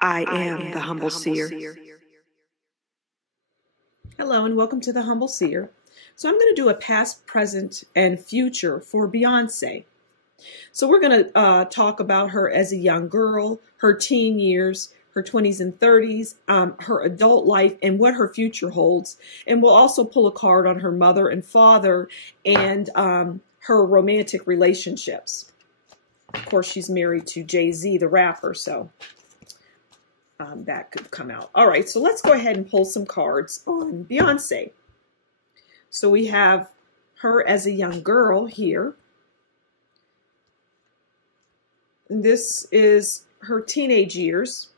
I am the Humble Seer. Hello and welcome to the Humble Seer. So I'm going to do a past, present, and future for Beyonce. So we're going to talk about her as a young girl, her teen years, her 20s and 30s, her adult life, and what her future holds. And we'll also pull a card on her mother and father and her romantic relationships. Of course, she's married to Jay-Z, the rapper, so that could come out. All right, so let's go ahead and pull some cards on Beyonce. So we have her as a young girl here. And this is her teenage years.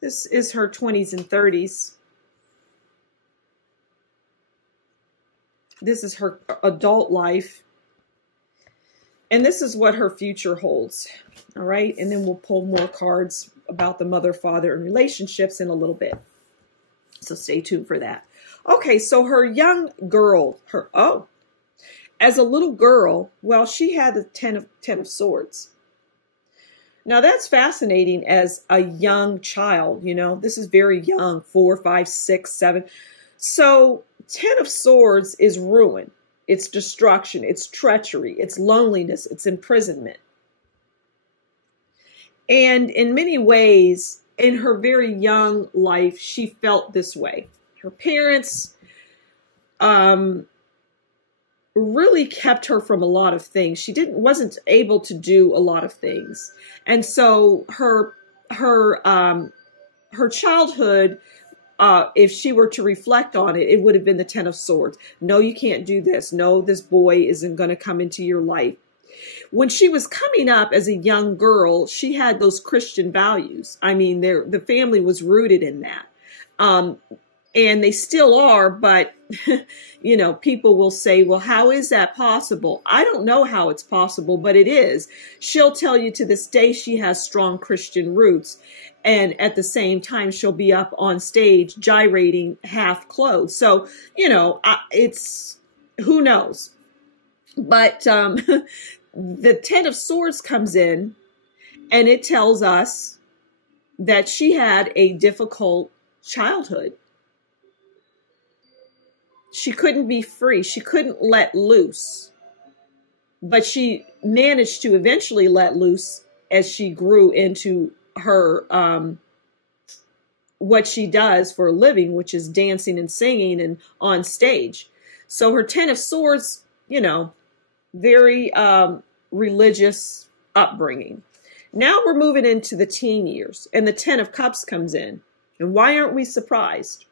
This is her 20s and 30s. This is her adult life. And this is what her future holds. All right. And then we'll pull more cards about the mother, father, and relationships in a little bit. So stay tuned for that. Okay. So her young girl, as a little girl, well, she had the ten of Swords. Now that's fascinating as a young child. You know, this is very young, 4, 5, 6, 7. So 10 of Swords is ruin. It's destruction, it's treachery, it's loneliness, it's imprisonment. And in many ways, in her very young life, she felt this way. Her parents really kept her from a lot of things. She wasn't able to do a lot of things. And so her childhood, if she were to reflect on it, it would have been the 10 of Swords. No, you can't do this. No, this boy isn't going to come into your life. When she was coming up as a young girl, she had those Christian values. I mean, the family was rooted in that. And they still are, but, you know, people will say, well, how is that possible? I don't know how it's possible, but it is. She'll tell you to this day she has strong Christian roots. And at the same time, she'll be up on stage gyrating half clothed. So, you know, who knows? But the 10 of Swords comes in and it tells us that she had a difficult childhood. She couldn't be free. She couldn't let loose. But she managed to eventually let loose as she grew into her what she does for a living, which is dancing and singing and on stage. So her 10 of Swords, you know, very religious upbringing. Now we're moving into the teen years and the 10 of Cups comes in. And why aren't we surprised?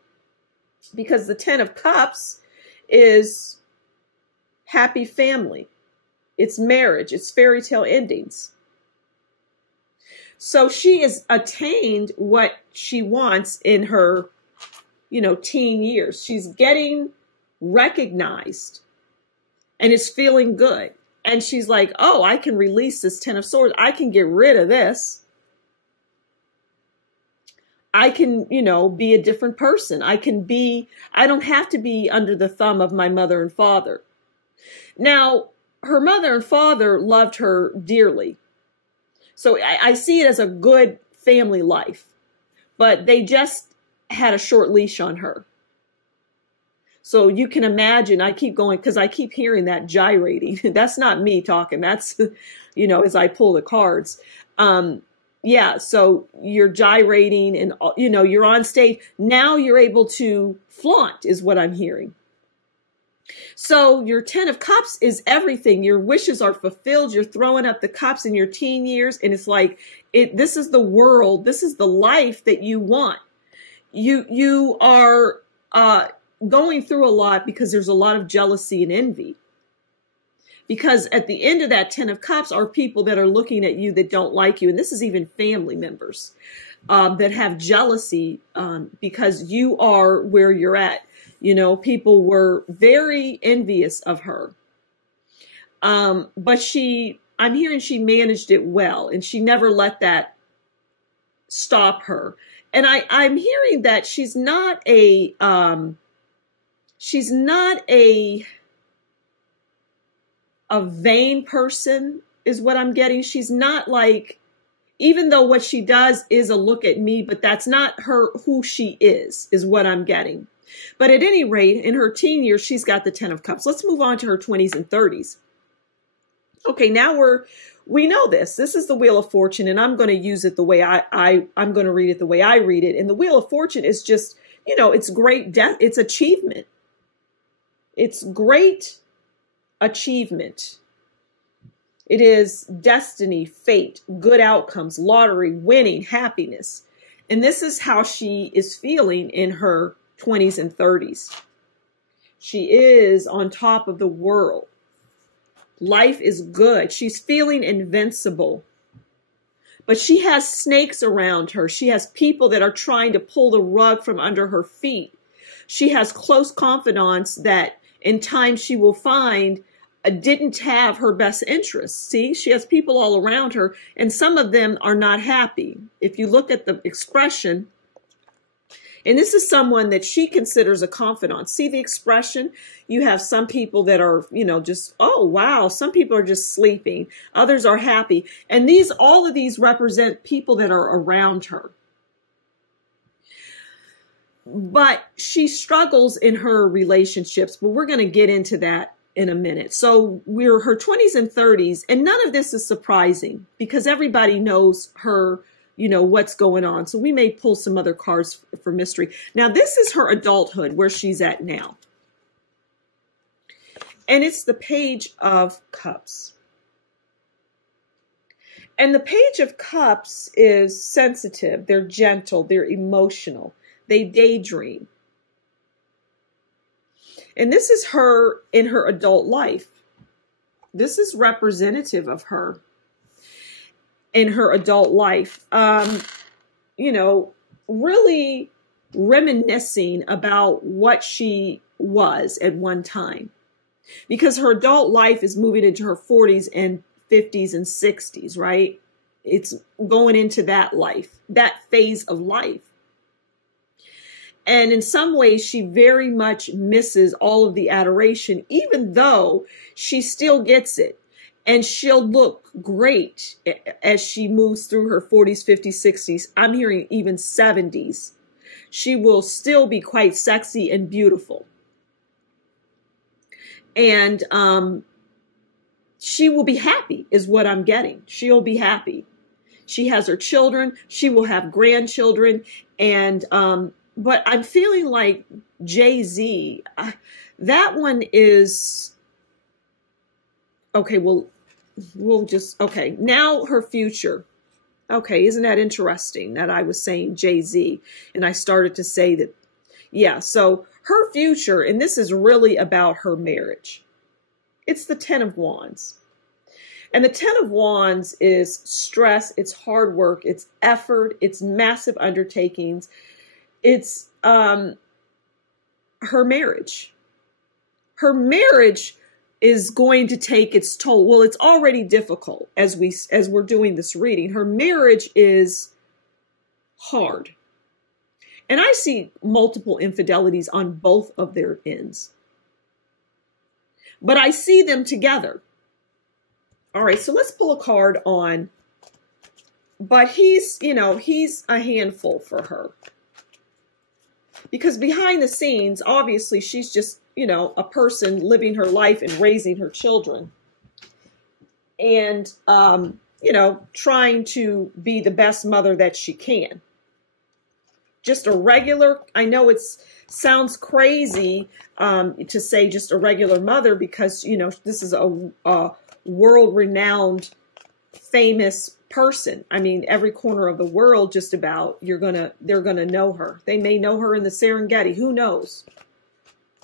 Because the 10 of Cups is happy family. It's marriage. It's fairy tale endings. So she has attained what she wants in her, you know, teen years. She's getting recognized and is feeling good. And she's like, oh, I can release this 10 of Swords. I can get rid of this. I can, you know, be a different person. I don't have to be under the thumb of my mother and father. Now, her mother and father loved her dearly. So I see it as a good family life, but they just had a short leash on her. So you can imagine, I keep going because I keep hearing that gyrating. That's not me talking. That's, you know, as I pull the cards. Yeah, so you're gyrating and, you know, you're on stage. Now you're able to flaunt is what I'm hearing. So your 10 of Cups is everything. Your wishes are fulfilled. You're throwing up the cups in your teen years. And it's like, this is the world. This is the life that you want. You are going through a lot because there's a lot of jealousy and envy. Because at the end of that 10 of Cups are people that are looking at you that don't like you. And this is even family members that have jealousy because you are where you're at. You know, people were very envious of her. But I'm hearing she managed it well and she never let that stop her. And I'm hearing that she's not a vain person is what I'm getting. She's not like, even though what she does is a look at me, but that's not her, who she is what I'm getting. But at any rate, in her teen years, she's got the 10 of Cups. Let's move on to her 20s and 30s. Okay, now we know this. This is the Wheel of Fortune, and I'm going to use it the way I'm going to read it the way I read it. And the Wheel of Fortune is just, it's great death. It's achievement. It's great achievement. It is destiny, fate, good outcomes, lottery, winning, happiness. And this is how she is feeling in her 20s and 30s. She is on top of the world. Life is good. She's feeling invincible. But she has snakes around her. She has people that are trying to pull the rug from under her feet. She has close confidants that in time she will find didn't have her best interests. See, she has people all around her, and some of them are not happy. If you look at the expression, and this is someone that she considers a confidant. See the expression? You have some people that are, just, oh, wow. Some people are just sleeping. Others are happy. And all of these represent people that are around her. But she struggles in her relationships, but we're going to get into that in a minute. So we're her 20s and 30s, and none of this is surprising because everybody knows her, what's going on. So we may pull some other cards for mystery. Now, this is her adulthood, where she's at now. And it's the Page of Cups. And the Page of Cups is sensitive. They're gentle. They're emotional. They daydream. And this is her in her adult life. This is representative of her in her adult life. Really reminiscing about what she was at one time. Because her adult life is moving into her 40s and 50s and 60s, right? It's going into that life, that phase of life. And in some ways, she very much misses all of the adoration, even though she still gets it. And she'll look great as she moves through her 40s, 50s, 60s. I'm hearing even 70s. She will still be quite sexy and beautiful. And she will be happy, is what I'm getting. She'll be happy. She has her children. She will have grandchildren. And but I'm feeling like Jay-Z, that one is, okay, okay, now her future. Okay, isn't that interesting that I was saying Jay-Z and I started to say that, yeah, so her future, and this is really about her marriage. It's the 10 of Wands. And the 10 of Wands is stress, it's hard work, it's effort, it's massive undertakings. It's her marriage. Her marriage is going to take its toll. Well, it's already difficult as we're doing this reading. Her marriage is hard. And I see multiple infidelities on both of their ends. But I see them together. All right, so let's pull a card on. But he's a handful for her. Because behind the scenes, obviously, she's just, a person living her life and raising her children. And, trying to be the best mother that she can. Just a regular, I know it sounds crazy to say just a regular mother because, this is a world-renowned, famous person. I mean, every corner of the world, just about, they're gonna know her. They may know her in the Serengeti. Who knows?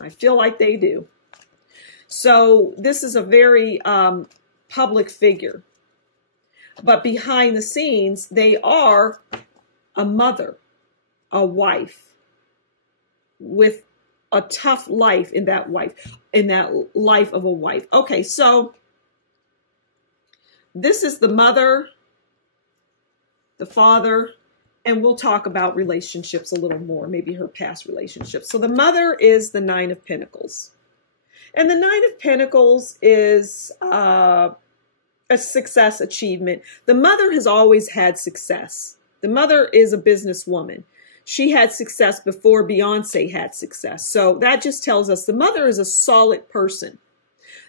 I feel like they do. So this is a very public figure. But behind the scenes, they are a mother, a wife, with a tough life in that life of a wife. Okay, so this is the mother, the father, and we'll talk about relationships a little more, maybe her past relationships. So the mother is the 9 of Pentacles. And the 9 of Pentacles is a a success achievement. The mother has always had success. The mother is a businesswoman. She had success before Beyonce had success. So that just tells us the mother is a solid person.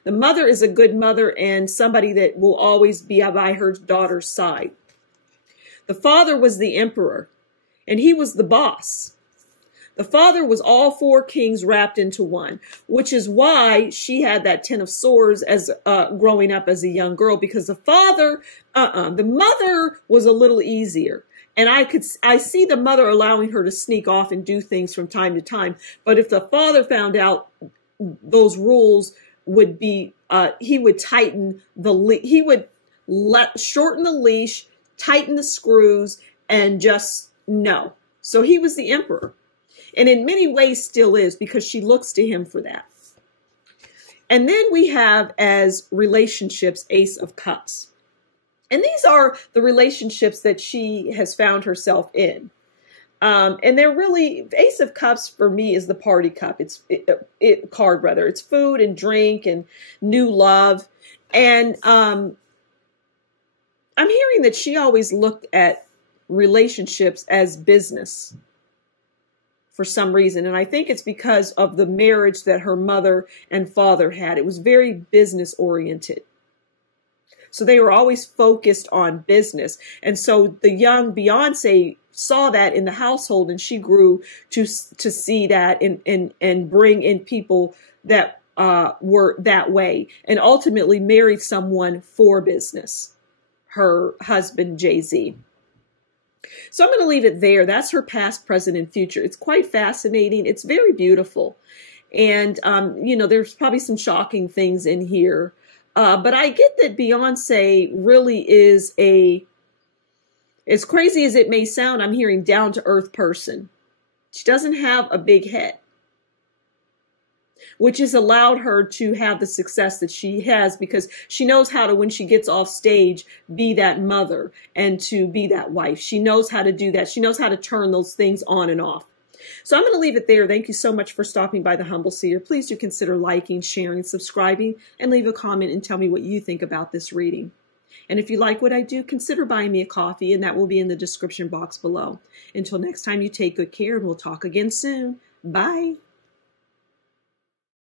The mother is a good mother and somebody that will always be by her daughter's side. The father was the emperor, and he was the boss. The father was all four kings wrapped into one, which is why she had that 10 of swords as growing up as a young girl, because the father, the mother was a little easier. And I see the mother allowing her to sneak off and do things from time to time. But if the father found out, those rules would be, he would tighten he would shorten the leash, tighten the screws, and just no. So he was the emperor. And in many ways still is, because she looks to him for that. And then we have as relationships, Ace of Cups. And these are the relationships that she has found herself in. And they're really, Ace of Cups for me is the party cup. It's card rather. It's food and drink and new love. And I'm hearing that she always looked at relationships as business for some reason. And I think it's because of the marriage that her mother and father had. It was very business oriented. So they were always focused on business. And so the young Beyonce saw that in the household, and she grew to see that and bring in people that were that way, and ultimately married someone for business, her husband, Jay-Z. So I'm going to leave it there. That's her past, present, and future. It's quite fascinating. It's very beautiful. And, there's probably some shocking things in here. But I get that Beyonce really is as crazy as it may sound, I'm hearing down-to-earth person. She doesn't have a big head, which has allowed her to have the success that she has, because she knows how to, when she gets off stage, be that mother and to be that wife. She knows how to do that. She knows how to turn those things on and off. So I'm going to leave it there. Thank you so much for stopping by the Humble Seer. Please do consider liking, sharing, subscribing, and leave a comment and tell me what you think about this reading. And if you like what I do, consider buying me a coffee, and that will be in the description box below. Until next time, you take good care, and we'll talk again soon. Bye.